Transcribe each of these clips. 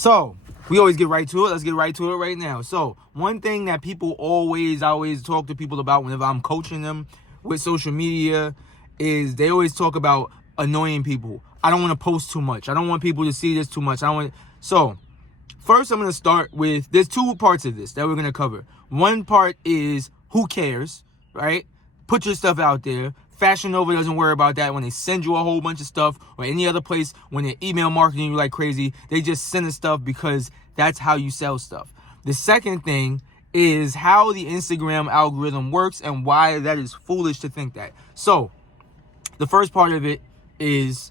So, we always get right to it. Let's get right to it right now. So, one thing that people always talk to people about whenever I'm coaching them with social media is they always talk about annoying people. I don't want to post too much. I don't want people to see this too much. So, first I'm going to start with, there's two parts of this that we're going to cover. One part is who cares, right? Put your stuff out there. Fashion Nova doesn't worry about that when they send you a whole bunch of stuff, or any other place when they're email marketing you like crazy. They just send us stuff because that's how you sell stuff. The second thing is how the Instagram algorithm works and why that is foolish to think that. So, the first part of it is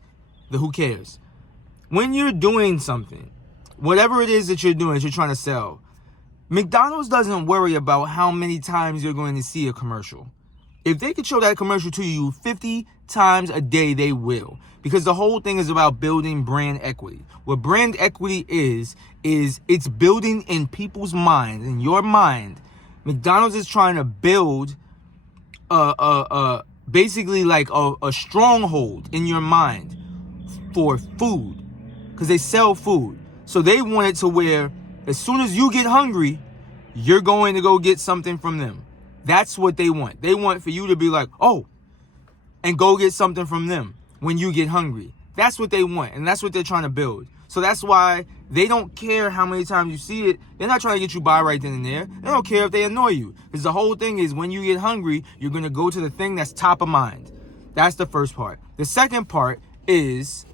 the who cares. When you're doing something, whatever it is that you're doing, that you're trying to sell, McDonald's doesn't worry about how many times you're going to see a commercial. If they could show that commercial to you 50 times a day, they will. Because the whole thing is about building brand equity. What brand equity is it's building in people's minds, in your mind. McDonald's is trying to build basically like a stronghold in your mind for food. Because they sell food. So they want it to where as soon as you get hungry, you're going to go get something from them. That's what they want. They want for you to be like, oh, and go get something from them when you get hungry. That's what they want, and that's what they're trying to build. So that's why they don't care how many times you see it. They're not trying to get you buy right then and there. They don't care if they annoy you. Because the whole thing is when you get hungry, you're going to go to the thing that's top of mind. That's the first part. The second part is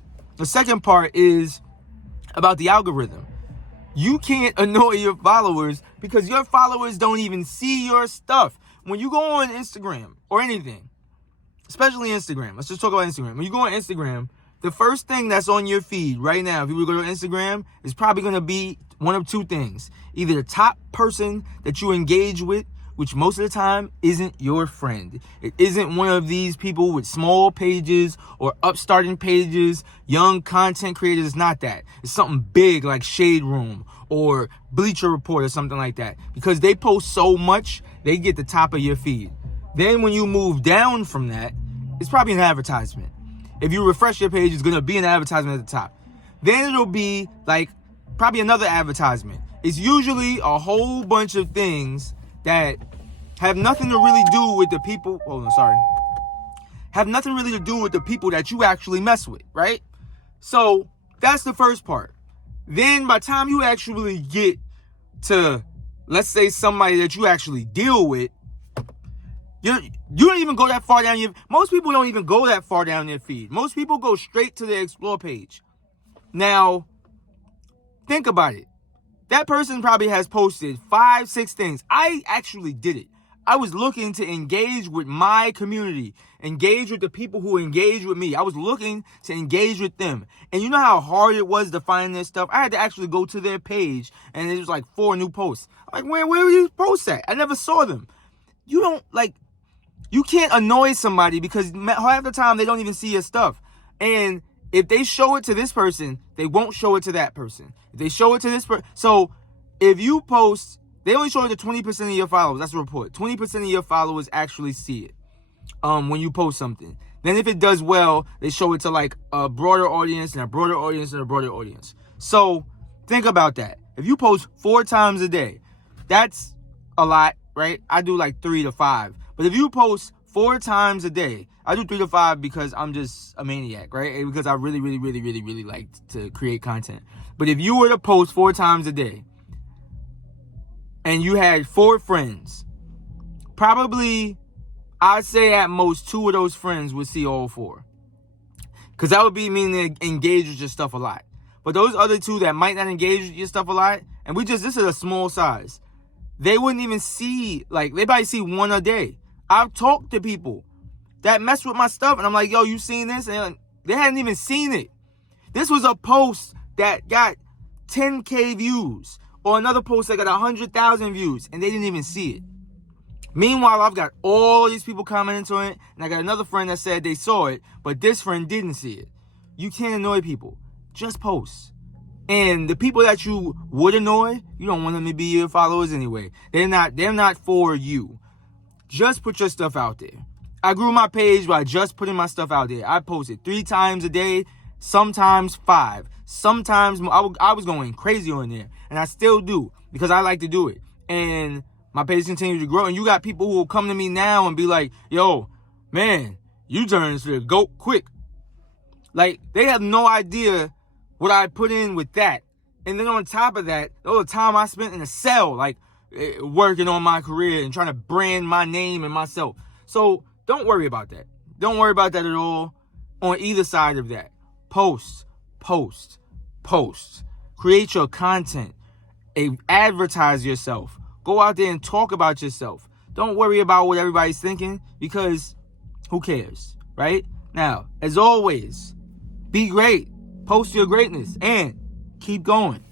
about the algorithm. You can't annoy your followers because your followers don't even see your stuff. When you go on Instagram or anything, especially Instagram, let's just talk about Instagram. When you go on Instagram, the first thing that's on your feed right now, if you were to go to Instagram, is probably going to be one of two things. Either the top person that you engage with, which most of the time isn't your friend. It isn't one of these people with small pages or upstarting pages, young content creators. It's not that. It's something big like Shade Room or Bleacher Report or something like that. Because they post so much, they get the top of your feed. Then when you move down from that, it's probably an advertisement. If you refresh your page, it's going to be an advertisement at the top. Then it'll be like probably another advertisement. It's usually a whole bunch of things that have nothing to really do with the people. Have nothing really to do with the people that you actually mess with, right? So that's the first part. Then by the time you actually get to, let's say, somebody that you actually deal with, you don't even go that far down most people don't even go that far down their feed. Most people go straight to their explore page. Now, think about it. That person probably has posted 5-6 things. I actually did it. I was looking to engage with my community, engage with the people who engage with me. I was looking to engage with them. And you know how hard it was to find their stuff? I had to actually go to their page, and it was like 4 new posts. I'm like, where were these posts at? I never saw them. You can't annoy somebody because half the time they don't even see your stuff. And if they show it to this person, they won't show it to that person. If they show it to this person, so if you post, they only show it to 20% of your followers. That's a report. 20% of your followers actually see it when you post something. Then if it does well, they show it to like a broader audience and a broader audience and a broader audience. So think about that. If you post 4 times a day, that's a lot, right? I do like 3 to 5. But if you post 4 times a day, I do 3 to 5 because I'm just a maniac, right? And because I really like to create content. But if you were to post 4 times a day and you had 4 friends, probably I'd say at most 2 of those friends would see all 4. Because that would be meaning they engage with your stuff a lot. But those other 2 that might not engage with your stuff a lot, and this is a small size, they wouldn't even see, they probably see 1 a day. I've talked to people that mess with my stuff, and I'm like, yo, you seen this? And they hadn't even seen it. This was a post that got 10K views, or another post that got 100,000 views, and they didn't even see it. Meanwhile, I've got all these people commenting on it, and I got another friend that said they saw it, but this friend didn't see it. You can't annoy people. Just post. And the people that you would annoy, you don't want them to be your followers anyway. They're not for you. Just put your stuff out there. I grew my page by just putting my stuff out there. I posted 3 times a day, sometimes 5, sometimes I was going crazy on there, and I still do because I like to do it. And my page continues to grow, and you got people who will come to me now and be like, yo, man, you turned into the GOAT quick. Like, they have no idea what I put in with that. And then on top of that, all the time I spent in a cell, like, working on my career and trying to brand my name and myself. So don't worry about that. Don't worry about that at all on either side of that. Post. Create your content. Advertise yourself. Go out there and talk about yourself. Don't worry about what everybody's thinking, because who cares, right? Now, as always, be great. Post your greatness and keep going.